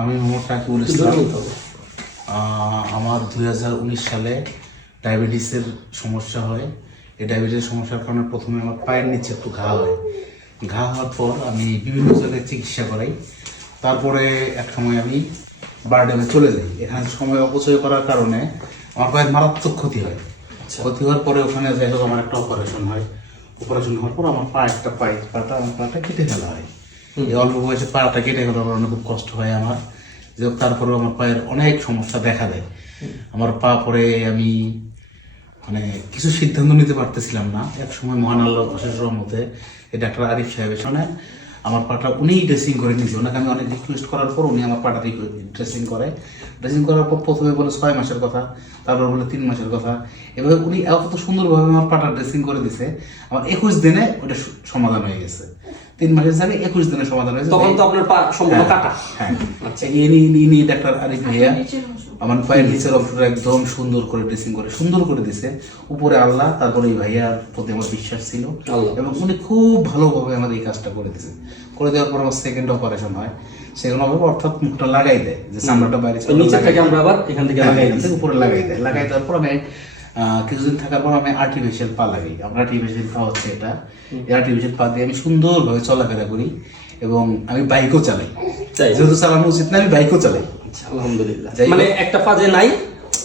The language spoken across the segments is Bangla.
আমি মোহাম্মদ তাকিবুল ইসলাম। আমার 2019 সালে ডায়াবেটিসের সমস্যা হয়। এই ডায়াবেটিসের সমস্যার কারণে প্রথমে আমার পায়ের নিচে একটু ঘা হয়। ঘা হওয়ার পর আমি বিভিন্ন জায়গায় চিকিৎসা করাই। তারপরে এক সময় আমি বারডেমে চলে যাই। এখানে সময় অপচয় করার কারণে আমার পায়ের মারাত্মক ক্ষতি হয়। ক্ষতি হওয়ার পরে ওখানে যাই হোক আমার একটা অপারেশন হয়। অপারেশন হওয়ার পর আমার পাটা কেটে ফেলা হয়। এই অল্প বয়সে পাটা কেটে গেলে আমার খুব কষ্ট হয় আমার। যে তারপরেও আমার পায়ের অনেক সমস্যা দেখা দেয়। আমার পা পরে আমি কিছু সিদ্ধান্ত নিতে পারতেছিলাম না। এক সময় মহান আল্লাহ অশেষ রহমতে এই ডাক্তার আরিফ সাহেবের সামনে আমার পাটা উনিই ড্রেসিং করে নিয়েছে। ওনাকে আমি অনেক রিকোয়েস্ট করার পর উনি আমার পাটা ড্রেসিং করে। ড্রেসিং করার পর প্রথমে বলে 6 মাসের কথা, তারপর বলে 3 মাসের কথা। এভাবে উনি এত সুন্দরভাবে আমার পাটা ড্রেসিং করে দিছে, আমার 21 দিনে ওটা সমাধান হয়ে গেছে। 3 মাসের জায়গায় 21 দিনে সমাধান হয়েছে। তখন তো আপনার পা সম্পূর্ণ কাটা। হ্যাঁ, আচ্ছা। ইনি ডাক্তার আরিফ ভাইয়া আমার পায়ের নিচের অংশটা একদম সুন্দর করে ড্রেসিং করে সুন্দর করে দিছে। উপরে আল্লাহ, তারপরে এই ভাইয়ার প্রতি আমার বিশ্বাস ছিল এবং উনি খুব ভালোভাবে আমার এই কাজটা করে দিছে। করে দেওয়ার পর আমার সেকেন্ড অপারেশন হয়। সেকেন্ড অপারেশন অর্থাৎ মুখটা লাগাই দেয়, যে চামড়াটা বাইরে নিচে থেকে আমরা আবার এখান থেকে লাগাই দিই, উপরে লাগাই দেয়। লাগাই দেওয়ার পর আমি কিছুদিন থাকার পর আমি আর্টিফিশিয়াল পা লাগাই। আমার আর্টিফিশিয়াল পা হচ্ছে এটা। এই আর্টিফিশিয়াল পা দিয়ে আমি সুন্দরভাবে চলাফেরা করি এবং আমি বাইকও চালাই। যেহেতু চালানো উচিত না, আমি বাইকও চালাই। আলহামদুলিল্লাহ। মানে একটা পা যে নাই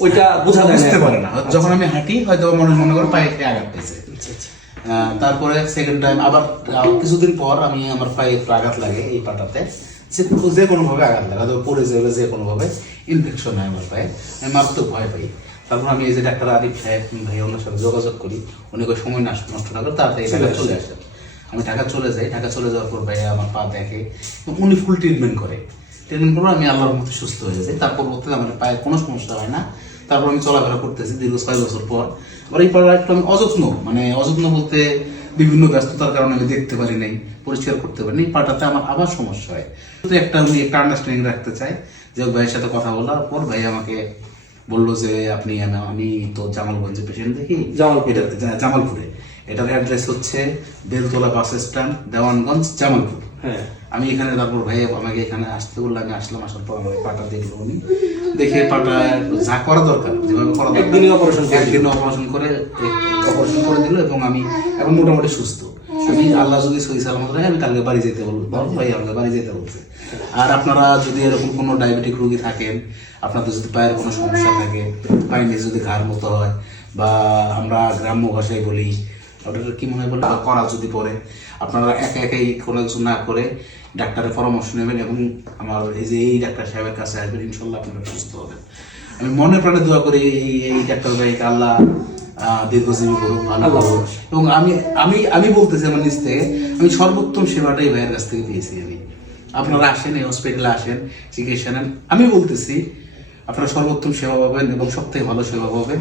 ওইটা বোঝা বুঝতে পারে না। যখন আমি হাঁটি হয়তো মানুষ মনে করে পায়ে খেয়ে আঘাত পেয়েছে। তারপরে সেকেন্ড টাইম আবার কিছুদিন পর আমি আমার পায়ে একটু আঘাত লাগে, এই পাটাতে যে কোনোভাবে আঘাত লাগে, হয়তো পড়ে যাবে, যে কোনোভাবে ইনফেকশন হয় আমার পায়ে, আমি মারাত্মক ভয় পাই। তারপর আমি এই যে ডাক্তার আরিফ সাহেব ভাই ওনার সাথে যোগাযোগ করি। উনি সময় নষ্ট না করে তাড়াতাড়ি ঢাকা চলে আসেন। আমি ঢাকা চলে যাই। ঢাকা চলে যাওয়ার পর ভাইয়া আমার পা দেখে, উনি ফুল ট্রিটমেন্ট করে। ট্রিটমেন্ট করে আমি আল্লাহর মতো সুস্থ হয়ে যাই। তারপর পরবর্তীতে আমার পায়ে কোনো সমস্যা হয় না। তারপর আমি চলাফেরা করতেছি দীর্ঘ 6 বছর পর। আবার এই পাড়া একটু আমি অযত্ন বলতে বিভিন্ন ব্যস্ততার কারণে আমি দেখতে পারি নাই, পরিষ্কার করতে পারি নাই। পাটাতে আমার আবার সমস্যা হয়। একটা আন্ডারস্ট্যান্ডিং রাখতে চাই যে ভাইয়ের সাথে কথা বলার পর ভাই আমাকে বললো যে আমি তো জামালগঞ্জে পেশেন্ট দেখি, জামালপুরে। এটার অ্যাড্রেস হচ্ছে বেলতলা বাস স্ট্যান্ড, দেওয়ানগঞ্জ, জামালপুর। হ্যাঁ, আমি এখানে তারপর ভাই আমাকে এখানে আসতে বললো। আমি আসলাম। আসার পর আমার পাটা দেখলো উনি। দেখে পাটা যা করা দরকার, যেভাবে করা দরকার, একদিনে অপারেশন করে দিল এবং আমি এখন মোটামুটি সুস্থ। আমি আল্লাহ যদি সহি সালামত রাখে আমি কালকে বাড়ি যেতে বলবো। ভাই আমাকে বাড়ি যেতে বলছে। আর আপনারা যদি এরকম কোনো ডায়াবেটিক রোগী থাকেন, আপনাদের যদি পায়ের কোনো সমস্যা থাকে, পায়ের নিচে যদি ঘাড় মতো হয়, বা আমরা গ্রাম্য ভাষায় বলি ওটা কি মনে হয় বলে করা যদি পড়ে, আপনারা একাই কোনো কিছু না করে ডাক্তারের পরামর্শ নেবেন এবং আমার এই ডাক্তার সাহেবের কাছে আসবেন। ইনশাল্লাহ আপনারা সুস্থ হবেন। আমি মনে প্রাণে দোয়া করি এই ডাক্তার ভাইকে আল্লাহ দীর্ঘজীবী করুক, ভালো করুক। এবং আমি বলতেছি আমার নিজ থেকে, আমি সর্বোত্তম সেবাটাই ভাইয়ের কাছ থেকে পেয়েছি। আপনারা আসেন, এই হসপিটালে আসেন, চিকিৎসা নেন। আমি বলতেছি আপনারা সর্বোত্তম সেবা পাবেন এবং সবথেকে ভালো সেবা পাবেন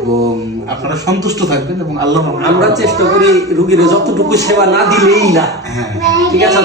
এবং আপনারা সন্তুষ্ট থাকবেন এবং আল্লাহ আমরা চেষ্টা করি রোগীর যতটুকু সেবা না দিলেই না। হ্যাঁ, ঠিক আছে।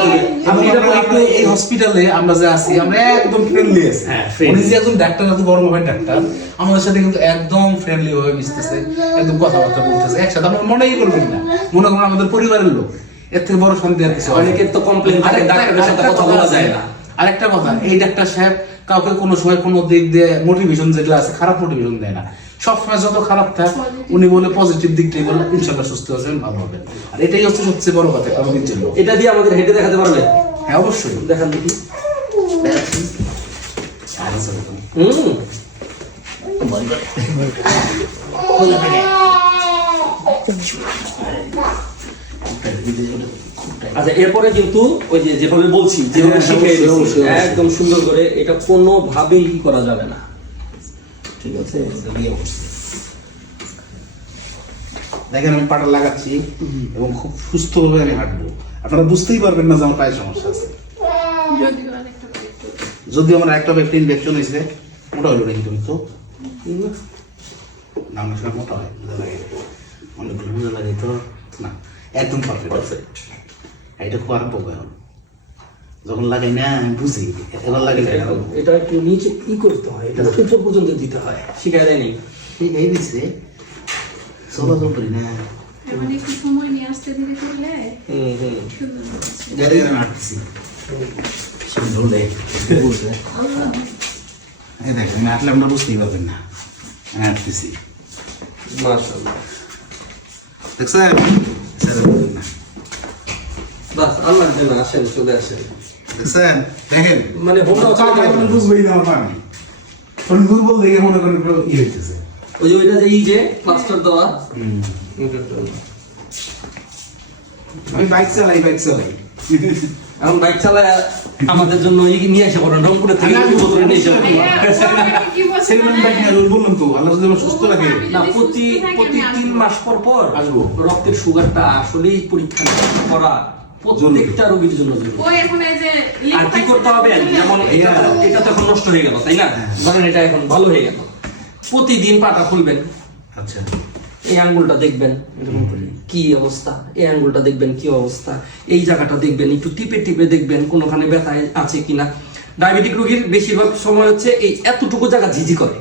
এই হসপিটালে আমরা যে আছি আমরা একদম ফ্রেন্ডলি আছি। উনি যে একজন ডাক্তার, এত বড় ভাবে ডাক্তার, আমাদের সাথে কিন্তু একদম ফ্রেন্ডলি ভাবে মিশতেছে, একদম কথাবার্তা বলতেছে একসাথে। আমরা মনেই করবেন না, মনে করেন আমাদের পরিবারের লোক। এর থেকে বড় শান্তি আর কিছু। অনেকের তো কমপ্লেইন থাকে ডাক্তারের সাথে কথা বলা যায় না। আরেকটা কথা, এই ডাক্তার সাহেব কাউকে কোনো সময় কোনো দিক দিয়ে মোটিভেশন যেগুলো আছে খারাপ মোটিভেশন দেয় না। সবসময় যত খারাপ থাকে উনি বলে পজিটিভ দিকটাই বলে ইনশাল্লাহ সুস্থ হবেন, ভালো হবেন। আর এটাই হচ্ছে সবচেয়ে বড় কথা রোগীর জন্য। এটা দিয়ে আমাদের হেঁটে দেখাতে পারবে? হ্যাঁ, অবশ্যই দেখান দেখি। আচ্ছা, এরপরে কিন্তু ওই যেভাবে বলছি, যেভাবে শিখিয়ে একদম সুন্দর করে, এটা কোনোভাবেই করা যাবে না। ঠিক আছে, দেখেন আমি পাটা লাগাচ্ছি এবং খুব সুস্থভাবে আমি হাঁটবো। আপনারা বুঝতেই পারবেন না যে আমার পায়ের সমস্যা আছে। যদি আমার একটা ব্যক্তি ইনফেকশন হয়েছে, মোটা হলো নাকি তুমি তো না, অনেক সময় মোটা হয়, বুঝা লাগে, অনেকগুলো বুঝা লাগে তো না, একদম পারফেক্ট। এটা খুব আরম্ভ এখন যখন লাগাই না আমি বুঝি, এবার লাগে এটা একটু নিচে কি করতে হয়, এটা উপর পর্যন্ত দিতে হয়, শিখায় দেয়নি এই দিচ্ছে চলাচল করি না, সময় নিয়ে আসতে ধীরে করলে গাড়ি হাঁটতেছি। ধরে এই দেখেন আমি হাঁটলে আপনারা বুঝতেই পারবেন না আমি হাঁটতেছি মাশাআল্লাহ। দেখছেন স্যার বলবেন না বাস আল্লাহর জন্য আসেন, চলে আসেন। দেখছেন দেখেন মানে হোমটা বুঝবেই না আমার আমি দুর্বল দেখে মনে করেন ই হইতেছে ওই যে ওইটা যে এই যে প্লাস্টার দেওয়া, আমি বাইক চালাই এখন বাইক চালায় আমাদের জন্য নিয়ে আসে পড়েন রংপুরে থেকে বছরে নিয়ে যাবেন সেকেন্ড বাইক নিয়ে বললাম তো আল্লাহ যদি আমার সুস্থ রাখে না। প্রতি 3 মাস পর পর আসবো। রক্তের সুগারটা আসলেই পরীক্ষা করা প্রত্যেকটা রোগীর জন্য জরুরি। ওই এখন এই যে আর কি করতে হবে, যেমন এটা তো এখন নষ্ট হয়ে গেল, তাই না? ধরেন এটা এখন ভালো হয়ে গেল, প্রতিদিন পাটা খুলবেন, আচ্ছা এই আঙ্গুলটা দেখবেন এরকম করে কি অবস্থা, এই আঙ্গুলটা দেখবেন কি অবস্থা, এই জায়গাটা দেখবেন, একটু টিপে টিপে দেখবেন কোনোখানে ব্যথা আছে কিনা। ডায়াবেটিক রোগীর বেশিরভাগ সময় হচ্ছে এই এতটুকু জায়গা ঝিঝি করে,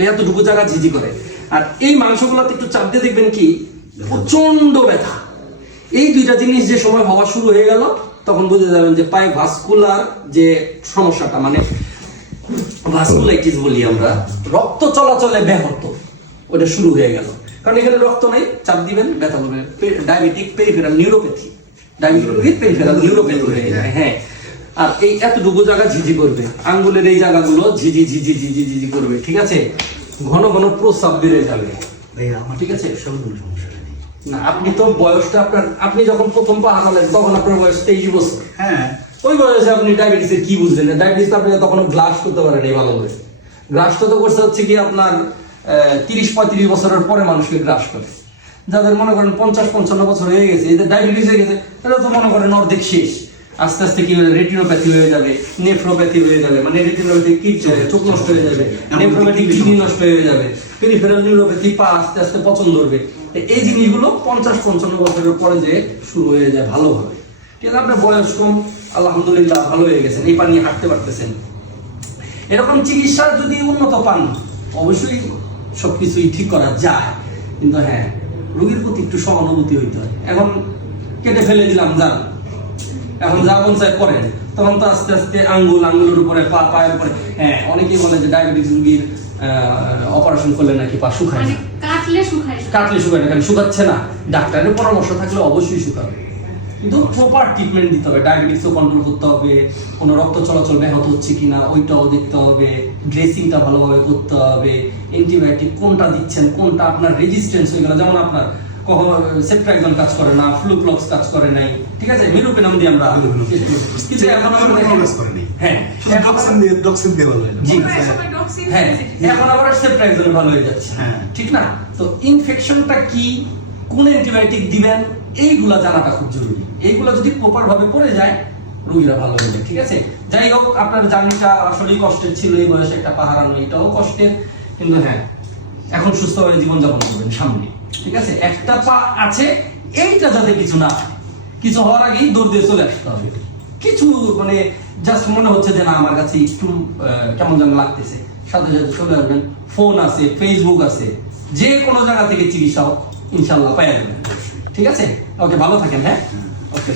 এই এতটুকু জায়গা ঝিঝি করে, আর এই মাংসগুলোতে একটু চাপ দিয়ে দেখবেন কি প্রচন্ড ব্যথা। এই দুইটা জিনিস যে সময় হওয়া শুরু হয়ে গেল তখন বুঝে যাবেন যে পায়ে ভাস্কুলার যে সমস্যাটা, মানে ভাস্কুলাইটিস বলি আমরা, রক্ত চলাচলে ব্যাহত, ওটা শুরু হয়ে গেল। কারণ এখানে রক্ত নেই, চাপ দিবেন ব্যথা করবে। ডায়াবেটিক পেরিফেরাল নিউরোপ্যাথি, ডায়াবেটিক রোগীর পেরিফেরাল নিউরোপ্যাথি হয়ে যায়। হ্যাঁ, আর এই এতটুকু জায়গা ঝিঝি করবে, আঙ্গুলের এই জায়গাগুলো ঝিঝি ঝিঝি ঝিঝি ঝিঝি করবে, ঠিক আছে? ঘন ঘন প্রস্রাব বেড়ে যাবে, ঠিক আছে? না, আপনি তো বয়সটা আপনার, আপনি যখন প্রথম পা হাঁটালেন তখন আপনার বয়স 23 বছর। হ্যাঁ ওই বয়সে আপনি ডায়াবেটিসের কি বুঝলেন? ডায়াবেটিস আপনি তখন গ্লাস করতে পারেন এই ভালো করে। গ্রাসটা তো করছে হচ্ছে কি আপনার 30-35 বছরের পরে মানুষকে গ্রাস করে। যাদের মনে করেন 50-55 বছর হয়ে গেছে, এদের ডায়াবেটিস হয়ে গেছে, তারা তো মনে করেন অর্ধেক শেষ। আস্তে আস্তে কি রেটিনোপ্যাথি হয়ে যাবে, নেফ্রোপ্যাথি হয়ে যাবে, মানে রেটিনোপ্যাথি কি চোখ নষ্ট হয়ে যাবে, নেফ্রোপ্যাথি কিডনি নষ্ট হয়ে যাবে, পেরিফেরাল নিউরোপ্যাথি পা আস্তে আস্তে পচন ধরবে। এই জিনিসগুলো 50-55 বছরের পরে যে শুরু হয়ে যায় ভালোভাবে, ঠিক আছে? আপনার বয়স কম, আলহামদুলিল্লাহ ভালো হয়ে গেছেন, এই পা নিয়ে হাঁটতে পারতেছেন। এরকম চিকিৎসা যদি উন্নত পান অবশ্যই সবকিছুই ঠিক করা যায়, কিন্তু হ্যাঁ রোগীর প্রতি একটু সহানুভূতি হইতে হয়। এখন কেটে ফেলে দিলাম যান, এখন যা মন চায় করেন, তখন তো আস্তে আস্তে আঙ্গুলের উপরে পায়ের উপরে। হ্যাঁ, অনেকেই বলে যে ডায়াবেটিস রোগীর অপারেশন করলে নাকি পা শুকায় না, কাটলে শুকায় না, কেন শুকাচ্ছে না? ডাক্তারের পরামর্শ থাকলে অবশ্যই শুকাবে, কিন্তু প্রপার ট্রিটমেন্ট দিতে হবে। ডায়াবেটিসও কন্ট্রোল করতে হবে, কোনো রক্ত চলাচল ব্যাহত হচ্ছে কিনা ওইটাও দেখতে হবে, ড্রেসিংটা ভালোভাবে করতে হবে, অ্যান্টিবায়োটিক কোনটা দিচ্ছেন, কোনটা আপনার রেজিস্ট্যান্স হয়ে গেল, যেমন আপনার কখন সেপ্ট্রাক্সন কাজ করে না, ফ্লুক্লক্স কাজ করে নাই, ঠিক আছে? মেরুপেনাম দিয়ে আমরা কিন্তু এখন আমরা হ্যাঁ জি হ্যাঁ এখন আবার সেপ্ট্রাক্সন ভালো হয়ে যাচ্ছে, ঠিক না? তো ইনফেকশনটা কি, কোন অ্যান্টিবায়োটিক দিবেন, এইগুলা জানাটা খুব জরুরি। এইগুলা যদি প্রপার ভাবে পড়ে যায় রোগীরা ভালো হয়ে যায়, ঠিক আছে? যাই হোক, আপনার জার্নিটা আসলেই কষ্টের ছিল, এই বয়সে একটা পা হারানো এটাও কষ্টের, কিন্তু হ্যাঁ এখন সুস্থভাবে জীবনযাপন করবেন সামনে, ঠিক আছে? একটা পা আছে, এইটা যাতে কিছু না হয়, কিছু হওয়ার আগেই দৌড় দিয়ে চলে আসতে হবে। কিছু মানে জাস্ট মনে হচ্ছে যে না আমার কাছে একটু কেমন যেন লাগতেছে, সাথে সাথে চলে আসবেন। ফোন আছে, ফেসবুক আছে, যে কোনো জায়গা থেকে চিকিৎসা ইনশাল্লাহ পাওয়া যাবে, ঠিক আছে? ওকে, ভালো থাকেন। হ্যাঁ, ওকে।